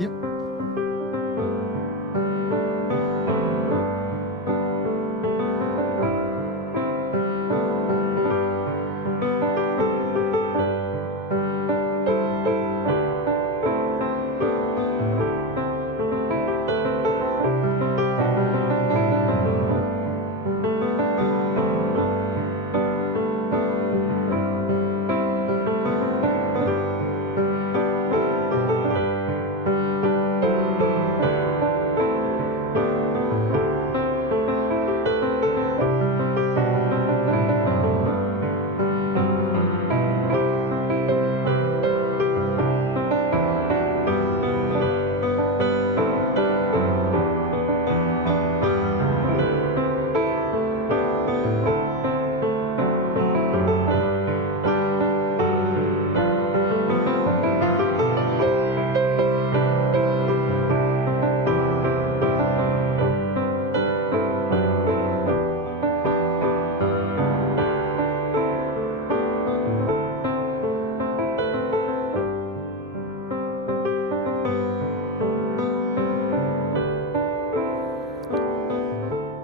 Yep.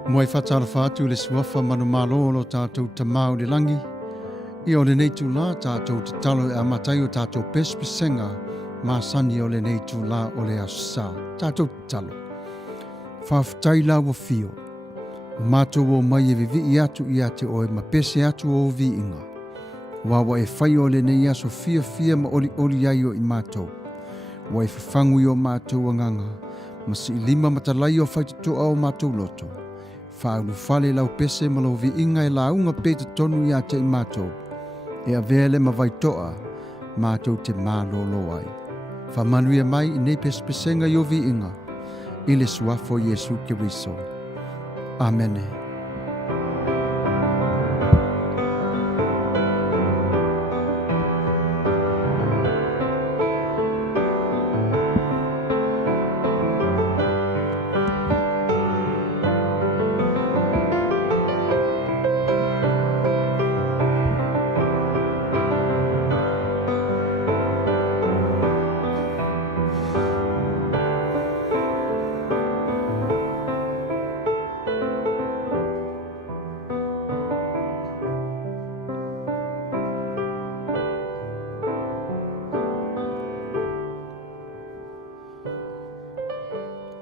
Moe whatara whātu le suafa manu malo lo tātou tamau le langi. I o le nei tū la tātou te talo e amatai o tātou pespesenga ma sani o le nei tū la o le asa. Tātou te talo. Whawhtai la wa fio. Mātou o mai e vivi'i atu I ate o e ma pese atu o viinga. Wawa e whai o le nei aso fia ma oli ai o I mātou. Wa e whawhangu I o mātou anganga. Ma si lima matalai o whaitutoa o mātou loto. Whaulu whale lau pese ma lau viinga e launga pete tonu I ate I mātou. E a vele ma vai toa, mātou te mālolo ai. Wha manuia mai I nei pespesenga I o viinga. I le suafo Jesu Kiriso. Amen.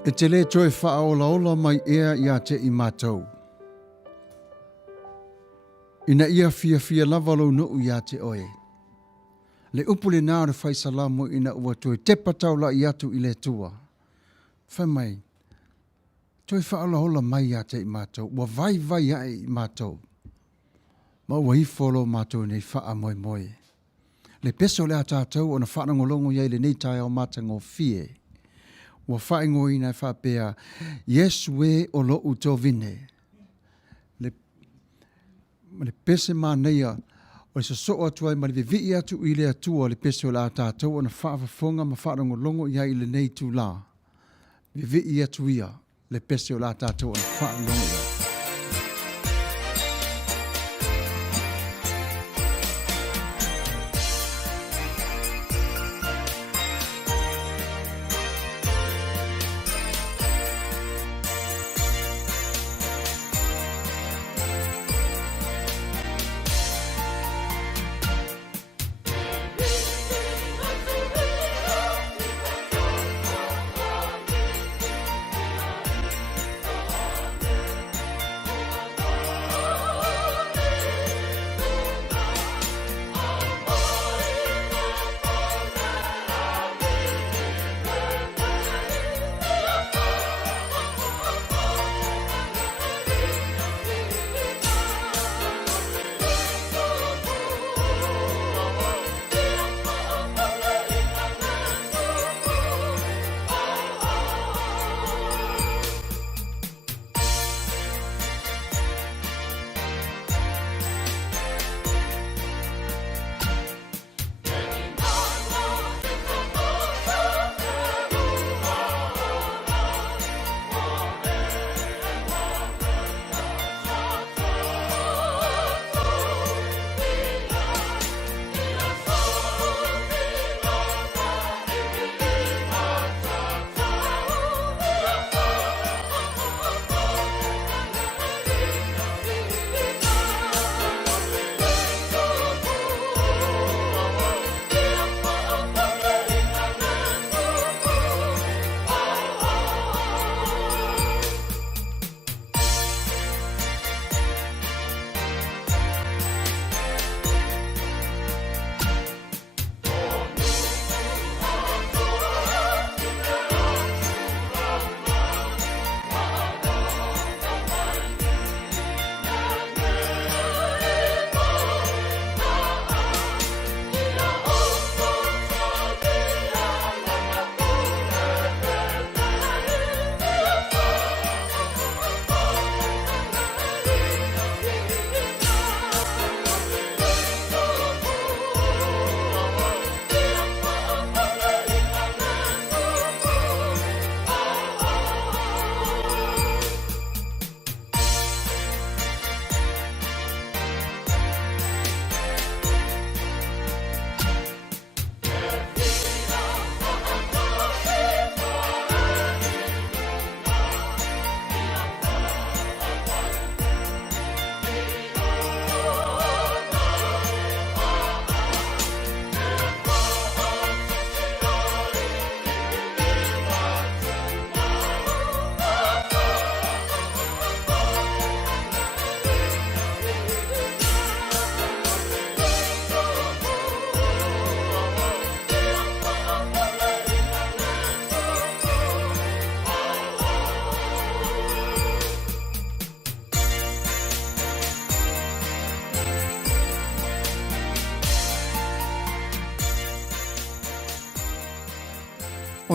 E te le toe whaola mai ea I ate I mātou. Ina ia fia lava lo nuu I ate oe. Le upu le nāre whai salamo ina ua toe te patau la I atu I le tua. Whai mai, toe whaola mai I ate I mātou. Ua vai ai I mātou. Ma ua hifolo mātou nei wha moe. Le peso le atātou o na whanangolongo iai le nei tai o mātango fie. Wa whaingo ina whapea, Yesu e o lo uto vine. Le pese māneia, o le so atua I ma le vivi'i atu I le atua le pese o la tātou o na whaafafonga ma whaango longo ia I le nei tū la. Vivi'i atu ia, le pese o la tātou o na whaango longo ia.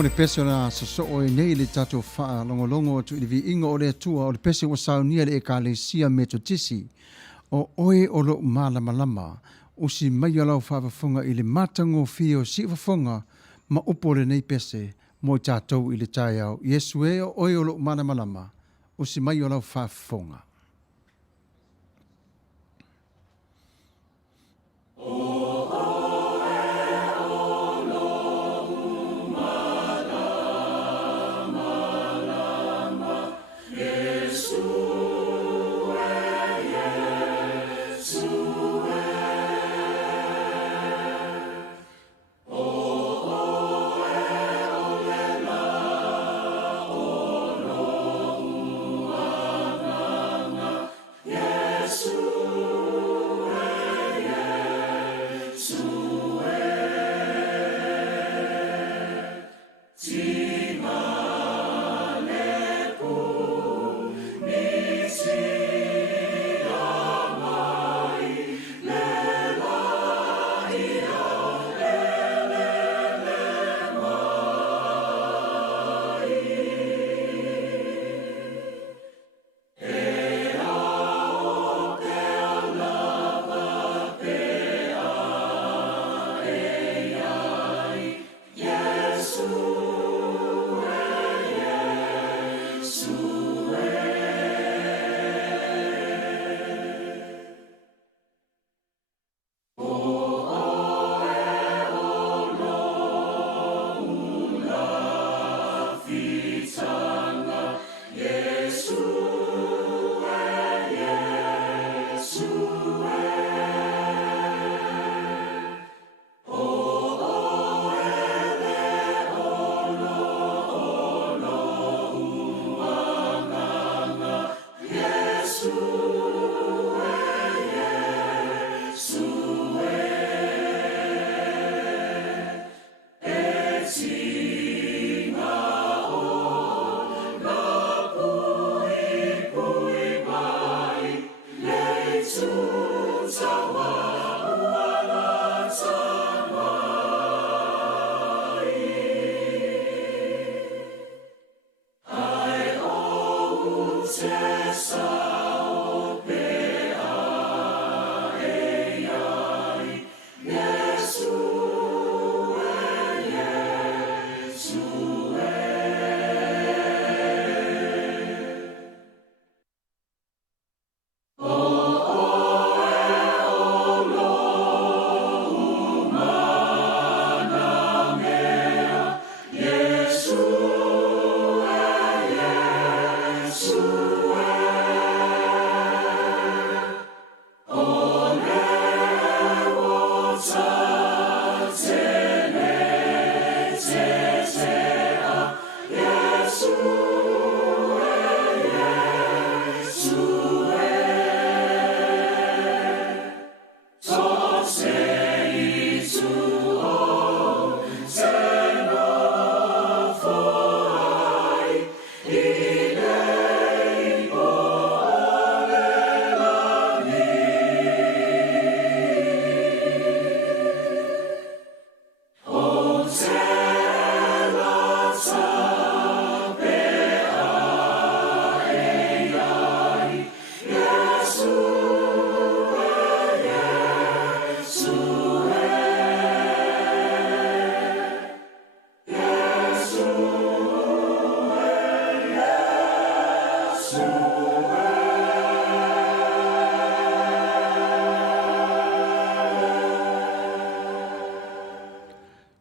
O le pese la so o nei le tatou faa longo tu i Vivi'i o le Atua o le pese o saunia le ekalesia metotisi o oe o lo malama o si mai alau whaafafonga i le matango fio si wafonga ma upo le nei pese mo i tatou i le tai au. Yesu e o oe o lo malama o si mai alau whaafafonga.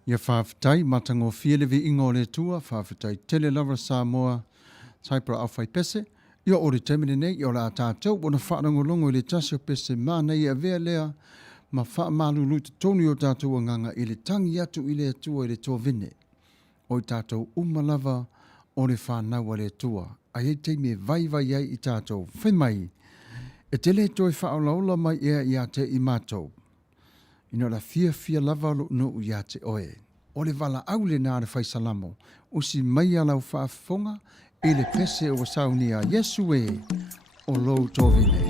Ia whaafitai matango fiele vi ingo le tua, whaafitai tele lava Samoa, taipra au whai pese. Ia ori temene nei, ia la tātou, bona whaarangolongo i le tasio pese mā nei a vea lea, ma wha malulu te tonu o tātou a nganga i le tangi atu i le atua i le toa vine. O i tātou umalava o le whanau a le atua. A ei teime vai vai ai i tātou, whai mai. E tele toi whaolaula mai ea i ate i mātou. Ina la fia lava lo no u ia te oe. O le wala au le nā le whai salamo, o si mai alau whaafonga, i le pese o saunia Yesu e o lou tovine.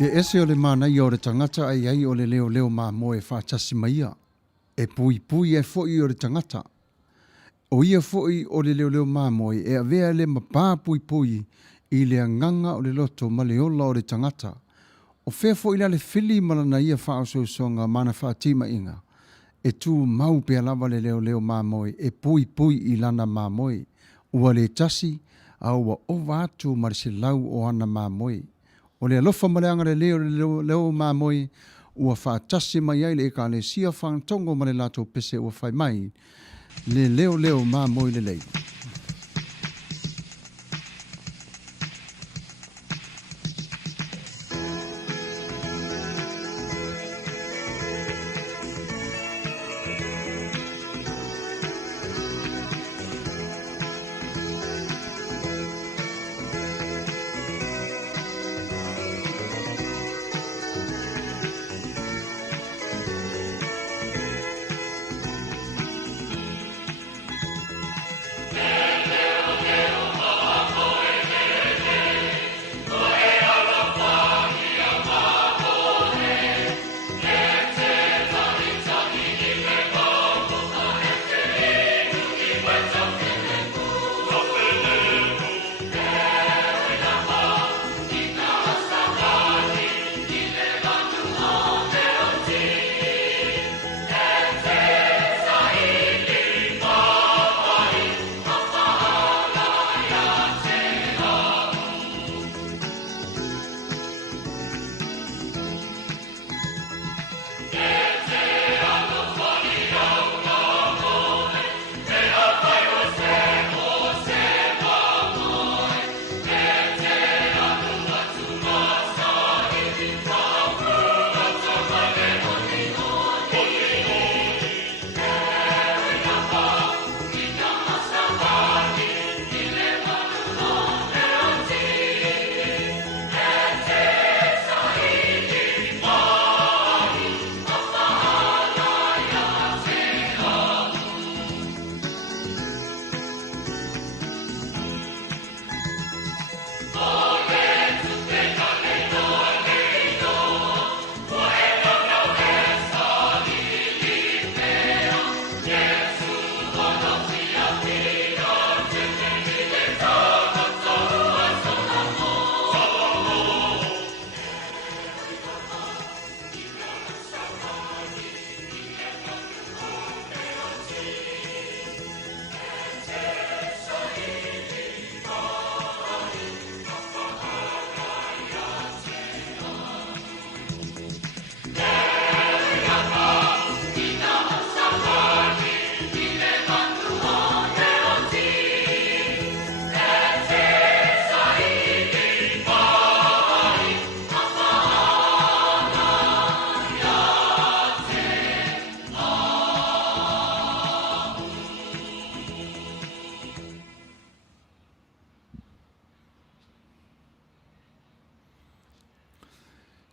E ese o le mānai o le tangata ai ai o le leo leo mā moe whātasi maia. E pui pui e foi o le tangata. O ia foi o le leo leo mā moe e avea le mapā pui pui i le anganga o le loto ma le ola o le tangata. O whea foi la le fili malana ia whaososonga mana whātima inga. E tū mau pia lava le leo leo mā moe e pui pui i lana mā moe. Ua le tasi a ua ova atu marisi lau o ana mā moe. O le alofa maleanga le leo mā moe ua whaatasi mai ai le eka le sia whantongo ma le lato pese ua whai mai le leo mā moe le lei.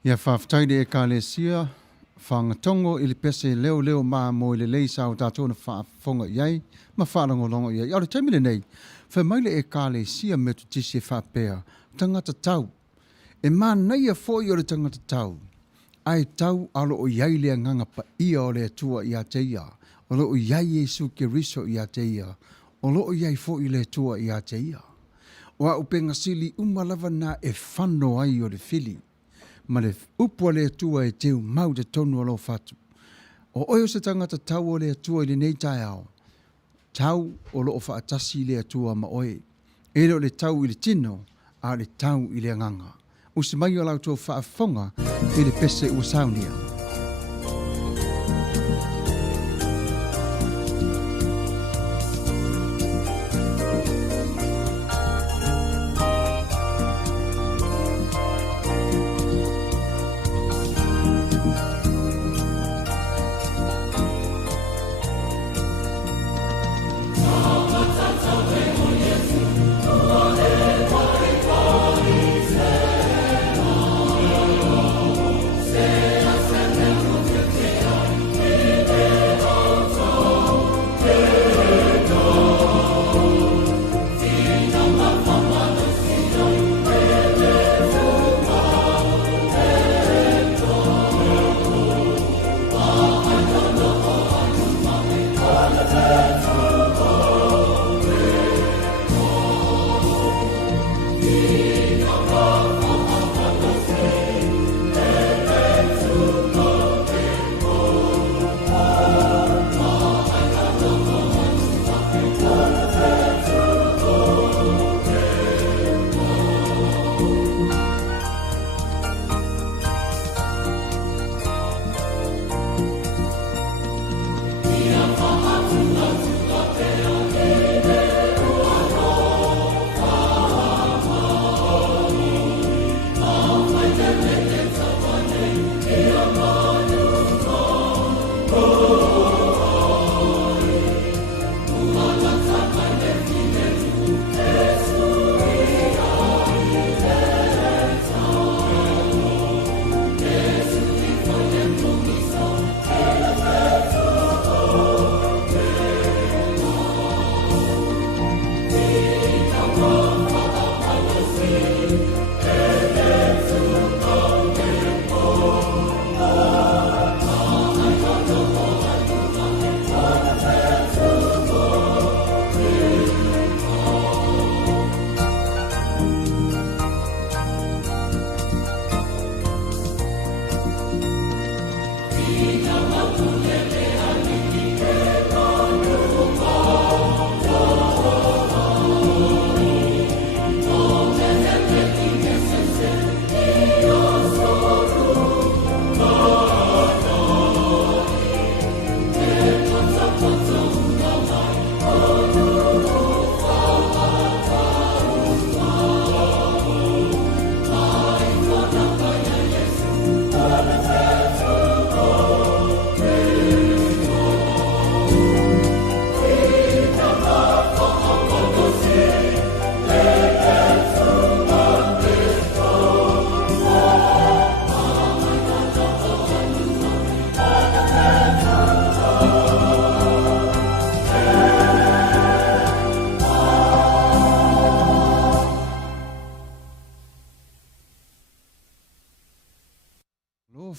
Ia whaftai de ekalesia, whangatongo ili pese leo maa mo ile leisa o tātou na whaafonga iai, ma whanangolongo iai. Aure taimile nei, whamaile ekalesia me tu tisi whapea, tangata tau. E maa nei a fōi o le tangata tau. Ai tau alo o iai lea nganga pa ia o le atua ia te ia. O lo o iai Yesu ke riso ia te ia. O lo o iai fōi le atua ia te ia. O a upenga sili umalava na e whano ai o le fili. Ma le upua le atua e teu mau te tonu alo fatu. O oio se tangata tau o le atua i le nei tai ao. Tau o lo o whaatasi le atua ma oe. E lo le tau i le tino, a le tau i le nganga. O se mai o lau tō whaafonga i le pese ua saunia.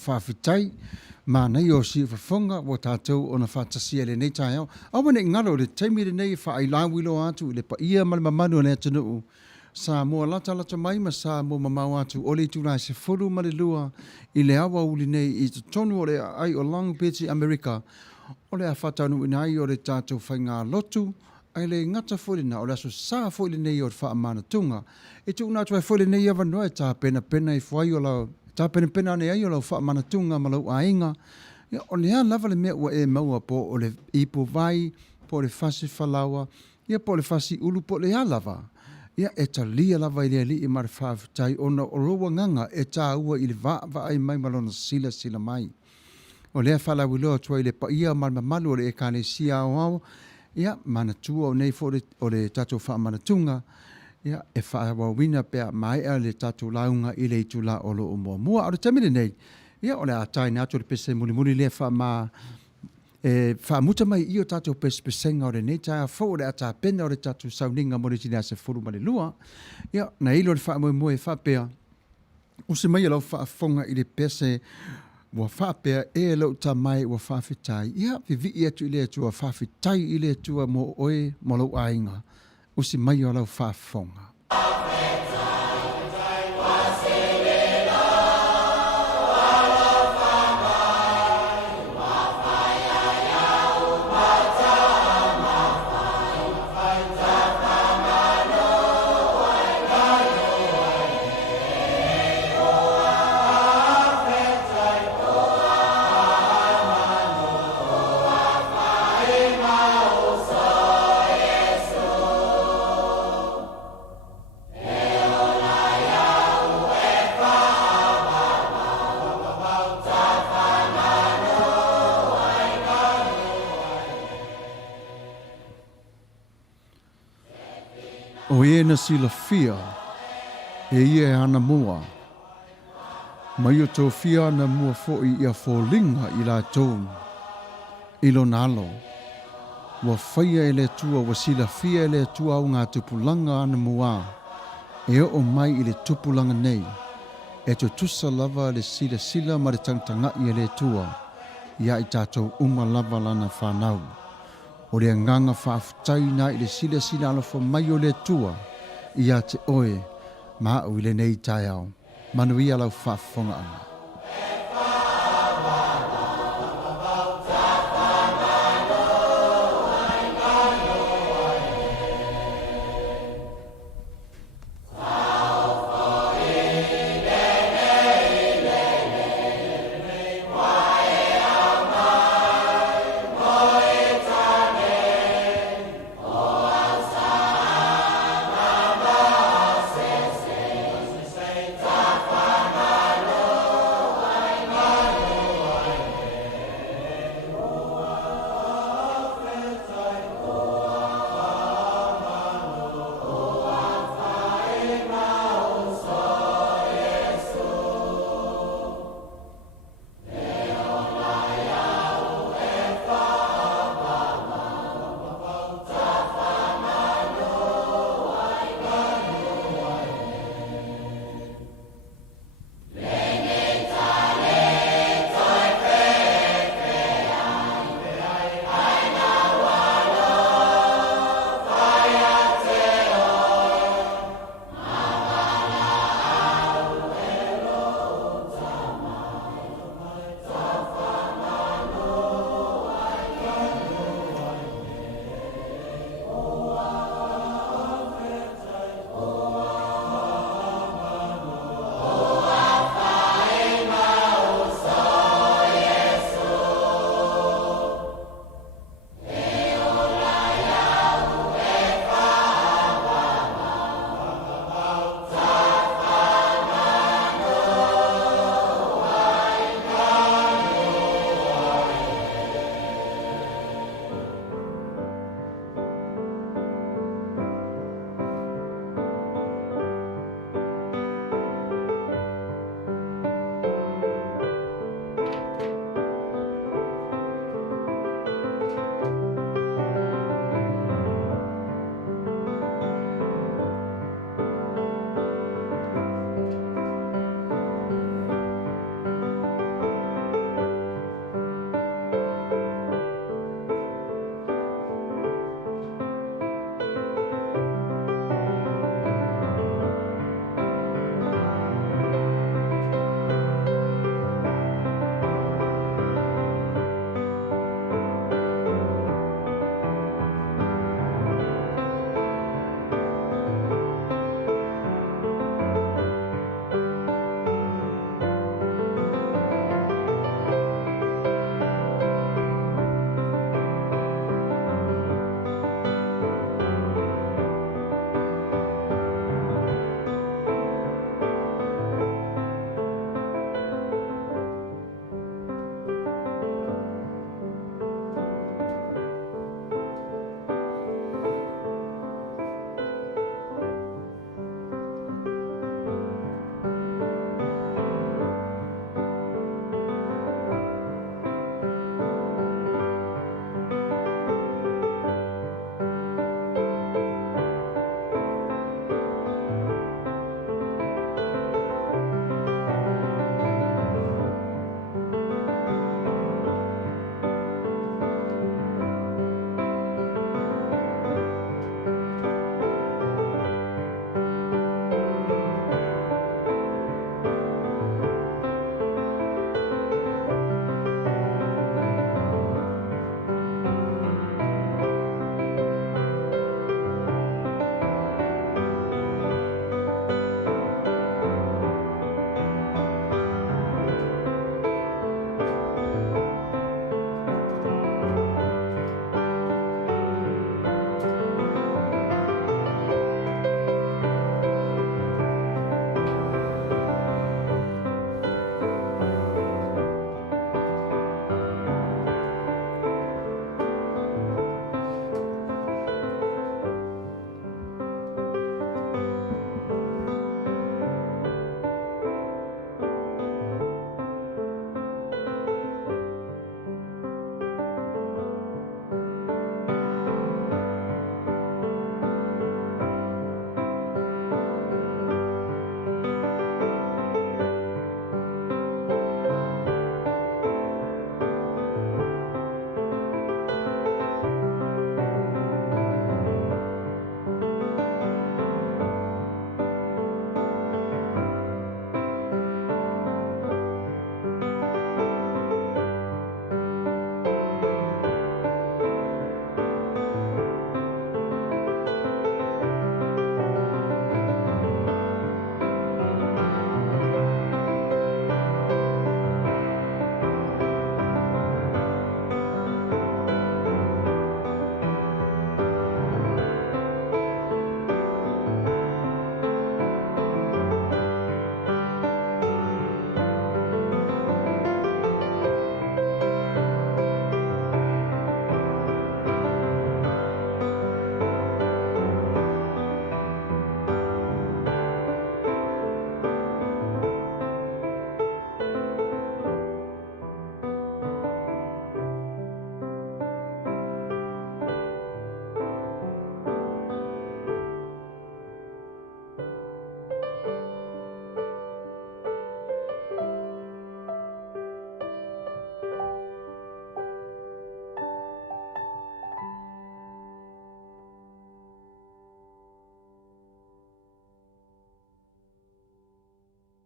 Whawhitai, ma nei o si whawhonga o tātou o na whātasia le nei tai au. Awane ngaro le taimire nei whaai lawilo atu le paia ma le mamanu le atunuu. Sa mua lata mai ma sa mua mamau atu o le tūrai se whuru ma le lua i le awa uli nei i te tonu o le ai o Long Beach Amerika. O le a whatanu ina ai o le tātou whainga lotu ai le ngata whurina o le aso sa whuri nei o le wha amana tunga. E tu unatu ai whuri nei awa noe tā pena i whai o lau tā pena ne ai o lau wha amana tunga ma lau ainga. O le a lava le mea ua e maua po o le ipo vai, po le whasi whalawa, ia po le whasi ulu po le a lava. Ia e ta lia lava i le ali i mara whawhitai ona o roa nganga e tā ua i le va ai mai malona sila mai. O lea whalawiloa tua i le paia malu o le ekalesia o au, ia mana tua o nei fo o le tatou wha amana tunga, Ia, e whaawawina pia mai a le tatu launga i le itu la olo o mua. Mua, ora tamile nei, ia ole a tai na atu le pese muli le wha ma whaamuta mai i o tātou pesenga o le nei tae a fau o le ata pena o le tātou sauninga mo le tina se furu ma le lua. Ia, na ilo le whaamoe e whapea. Use mai alo whaafonga i le pese wa whapea e lau ta mai wa whawhitai. Ia, vivi'i atu i le atua whawhitai i le atua mo oe mo lau ainga. Use mai alo whaafonga. O e na sila fia, e ia e ana mua. Mai o tō fia na mua fo'i ia fōlinga i la tōu. Ilo nalo. Wa Faia e le tua, wa sila fia e le tua au ngā tupulanga ana mua. E o mai i le tupulanga nei. E to tusa lava le sila ma le tangtanga i le tua. Ia i tātou uma lava lana whanau. O le nganga whaafutai na i le sila alofa mai o le tua. Ia te oe, maa o i le nei tai au. Manuia lau whaafonga ana.